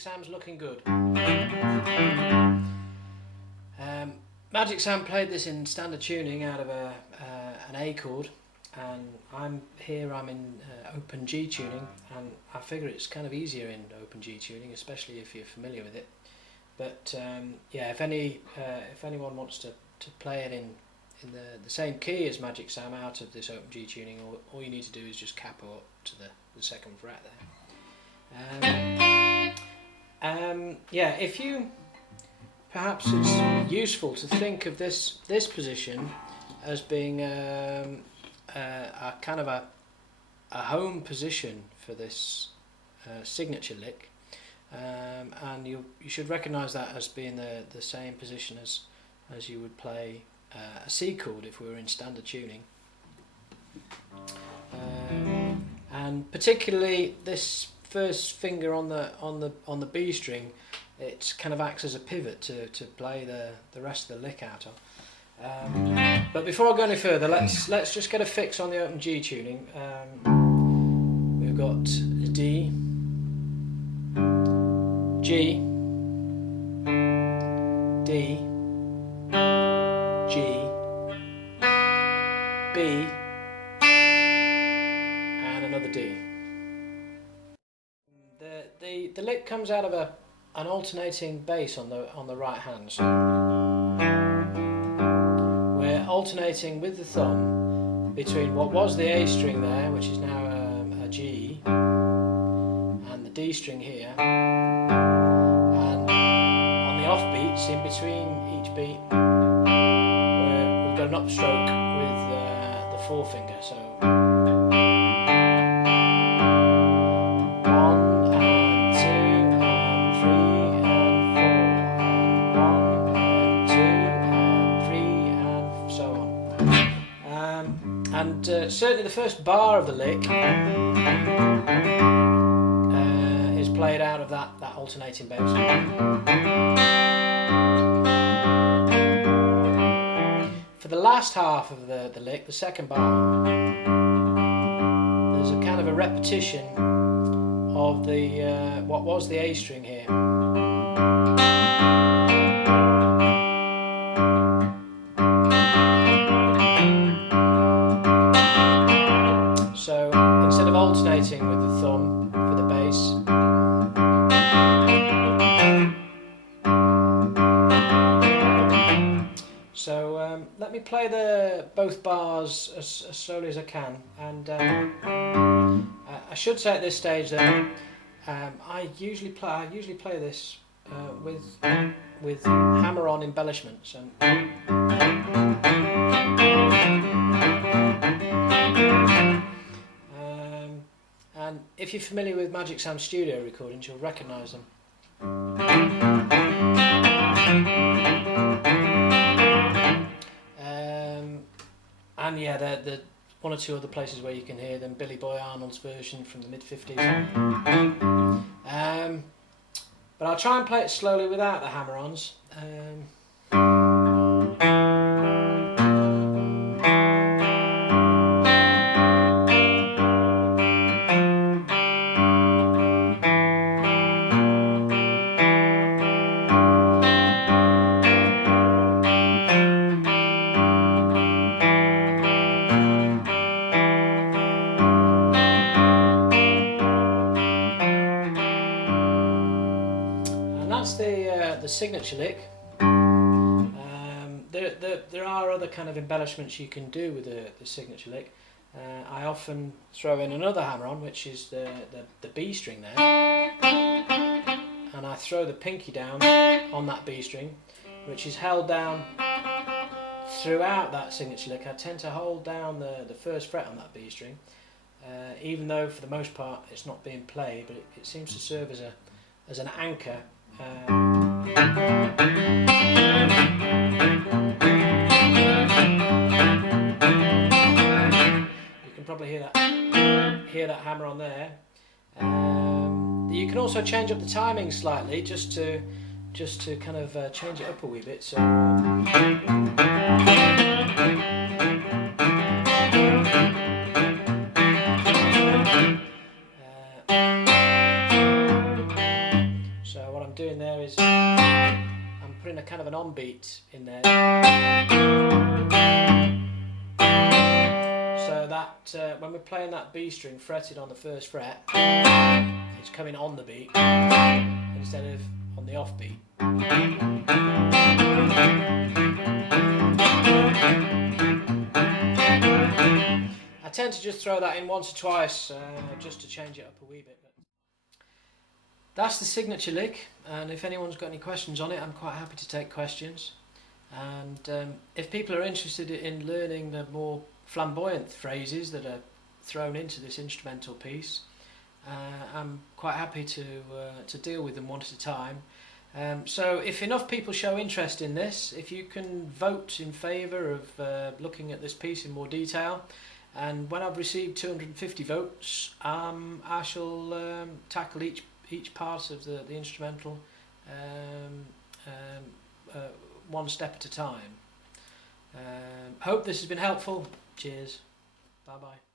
Magic Sam's Looking Good. Magic Sam played this in standard tuning out of an A chord, and I'm in open G tuning, and I figure it's kind of easier in open G tuning, especially if you're familiar with it. But yeah, if anyone wants to play it in the same key as Magic Sam out of this open G tuning, all you need to do is just capo up to the second fret there. Yeah, if you perhaps it's useful to think of this position as being a kind of a home position for this signature lick, and you should recognise that as being the same position as you would play a C chord if we were in standard tuning. And particularly this first finger on the B string, it kind of acts as a pivot to play the rest of the lick out of. But before I go any further, let's just get a fix on the open G tuning. We've got D, G, D, G, B, and another D. The lick comes out of an alternating bass on the right hand. So we're alternating with the thumb between what was the A string there, which is now a G, and the D string here, and on the off beats in between each beat we've got an upstroke with the forefinger. So certainly the first bar of the lick is played out of that alternating bass. For the last half of the lick, the second bar, there's a kind of a repetition of the what was the A string here. So instead of alternating with the thumb for the bass, so let me play both bars as slowly as I can. And I should say at this stage that I usually play this with hammer-on embellishments. And if you're familiar with Magic Sam studio recordings, you'll recognise them. And yeah, they're one or two other places where you can hear them. Billy Boy Arnold's version from the mid-50s. But I'll try and play it slowly without the hammer-ons. That's the signature lick. There are other kind of embellishments you can do with the signature lick. I often throw in another hammer-on, which is the B string there, and I throw the pinky down on that B string, which is held down throughout that signature lick. I tend to hold down the first fret on that B string, even though for the most part it's not being played, but it seems to serve as an anchor. You can probably hear that hammer on there. You can also change up the timing slightly, just to kind of change it up a wee bit. So. So putting a kind of an on beat in there. So that when we're playing that B string fretted on the first fret, it's coming on the beat instead of on the off beat. I tend to just throw that in once or twice just to change it up a wee bit. But that's the signature lick, and if anyone's got any questions on it, I'm quite happy to take questions. And if people are interested in learning the more flamboyant phrases that are thrown into this instrumental piece, I'm quite happy to deal with them one at a time. So if enough people show interest in this, if you can vote in favour of looking at this piece in more detail, and when I've received 250 votes, I shall tackle each part of the instrumental one step at a time. Hope this has been helpful. Cheers. Bye bye.